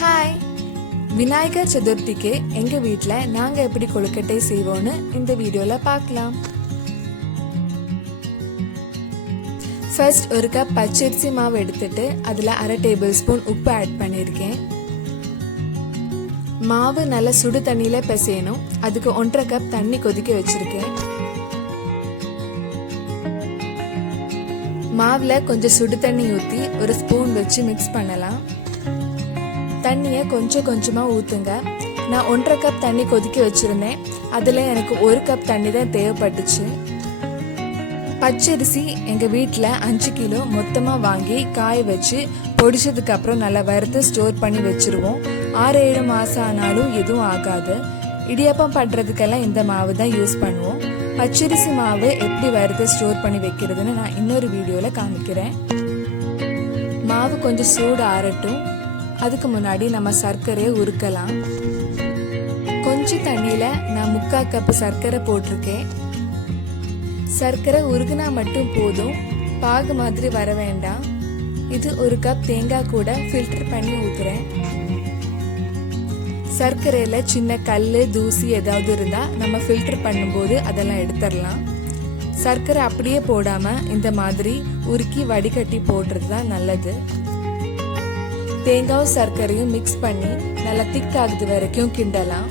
Hi, Vinayagar சதுர்த்திக்கு எங்கள் வீட்டில் நாங்கள் எப்படி கொழுக்கட்டை செய்வோன்னு இந்த வீடியோவில் பார்க்கலாம். ஃபர்ஸ்ட் ஒரு கப் பச்சரிசி மாவு எடுத்துட்டு அதில் 1/2 டேபிள் ஸ்பூன் உப்பு ஆட் பண்ணியிருக்கேன். மாவு நல்லா சுடு தண்ணியில் பிசையணும். அதுக்கு 1/2 கப் தண்ணி கொதிக்க வச்சிருக்கேன். மாவில் கொஞ்சம் சுடு தண்ணி ஊற்றி ஒரு ஸ்பூன் வச்சு மிக்ஸ் பண்ணலாம். தண்ணியை கொஞ்சம் கொஞ்சமாக ஊற்றுங்க. நான் 1/2 கப் தண்ணி கொதிக்க வச்சுருந்தேன். அதில் எனக்கு 1 கப் தண்ணி தான் தேவைப்பட்டுச்சு. பச்சரிசி எங்கள் வீட்டில் 5 கிலோ மொத்தமாக வாங்கி காய வச்சு பொடிச்சதுக்கப்புறம் நல்லா வறுத்து ஸ்டோர் பண்ணி வச்சுருவோம். 6-7 மாதம் ஆனாலும் எதுவும் ஆகாது. இடியாப்பம் பண்ணுறதுக்கெல்லாம் இந்த மாவு தான் யூஸ் பண்ணுவோம். பச்சரிசி மாவு எப்படி வறுத்து ஸ்டோர் பண்ணி வைக்கிறதுன்னு நான் இன்னொரு வீடியோவில் காமிக்கிறேன். மாவு கொஞ்சம் சூடு ஆறட்டும். அதுக்கு முன்னாடி நம்ம சர்க்கரையை உருக்கலாம். கொஞ்சம் தண்ணியில் நான் 3/4 கப் சர்க்கரை போட்டிருக்கேன். சர்க்கரை உருகுனா மட்டும் போதும், பாகு மாதிரி வர வேண்டாம். இது 1 கப் தேங்காய் கூட ஃபில்டர் பண்ணி ஊற்றுறேன். சர்க்கரையில் சின்ன கல் தூசி ஏதாவது இருந்தால் நம்ம ஃபில்டர் பண்ணும்போது அதெல்லாம் எடுத்துடலாம். சர்க்கரை அப்படியே போடாமல் இந்த மாதிரி உருக்கி வடிகட்டி போடுறது தான் நல்லது. தேங்காயும் சர்க்கரையும் மிக்ஸ் பண்ணி நல்லா திக் ஆகுது வரைக்கும் கிண்டலாம்.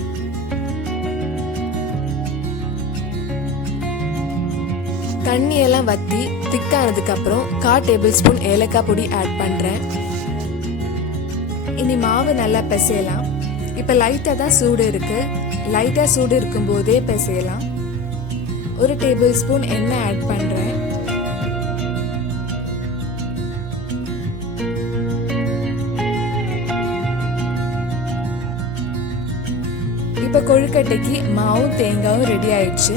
தண்ணியெல்லாம் வத்தி திக்கானதுக்கு அப்புறம் 1/4 டேபிள் ஸ்பூன் ஏலக்காய் பொடி ஆட் பண்றேன். இனி மாவு நல்லா பிசையலாம். இப்ப லைட்டா தான் சூடு இருக்கு. லைட்டா சூடு இருக்கும் போதே பிசையலாம். 1 டேபிள் ஸ்பூன் எண்ணெய் ஆட் பண்றேன். இப்போ கொழுக்கட்டைக்கு மாவும் தேங்காயும் ரெடி ஆயிடுச்சு.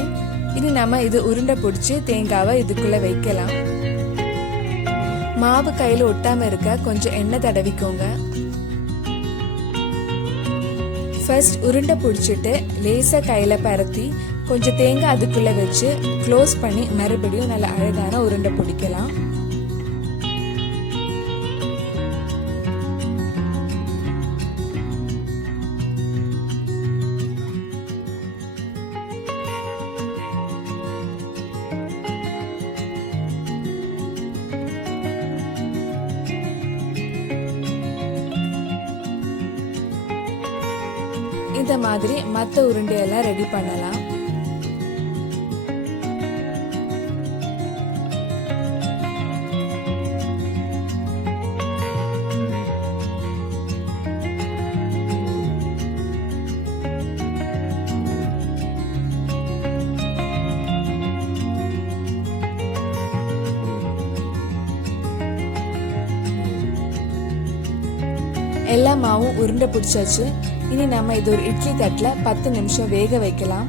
இனி நம்ம இது உருண்டை பிடிச்சி தேங்காவை இதுக்குள்ள வைக்கலாம். மாவு கையில் ஒட்டாம இருக்க கொஞ்சம் எண்ணெய் தடவிக்கோங்க. ஃபர்ஸ்ட் உருண்டை பிடிச்சிட்டு லேசா கையில பரத்தி கொஞ்சம் தேங்காய் அதுக்குள்ள வச்சு க்ளோஸ் பண்ணி மறுபடியும் நல்ல அழகான உருண்டை பிடிக்கலாம். இந்த மாதிரி மற்ற உருண்டையெல்லாம் ரெடி பண்ணலாம். எல்லா மாவும் உருண்டை பிடிச்சாச்சு. இனி நம்ம இது ஒரு இட்லி தட்டில் 10 நிமிஷம் வேக வைக்கலாம்.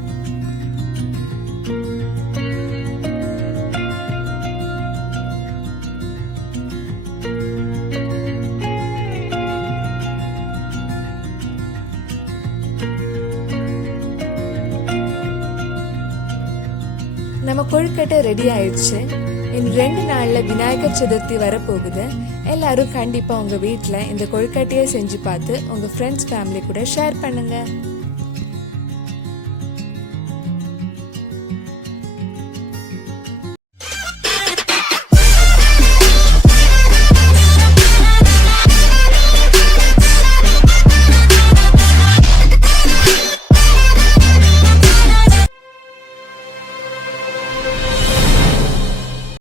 நம்ம கொழுக்கட்டை ரெடி ஆயிடுச்சு. இன்னும் 2 நாள்ல விநாயகர் சதுர்த்தி வரப்போகுது. எல்லாரும் கண்டிப்பா உங்க வீட்டில் இந்த கொழுக்கட்டையை செஞ்சு பார்த்து உங்க ஃப்ரெண்ட்ஸ் ஃபேமிலி கூட ஷேர் பண்ணுங்க.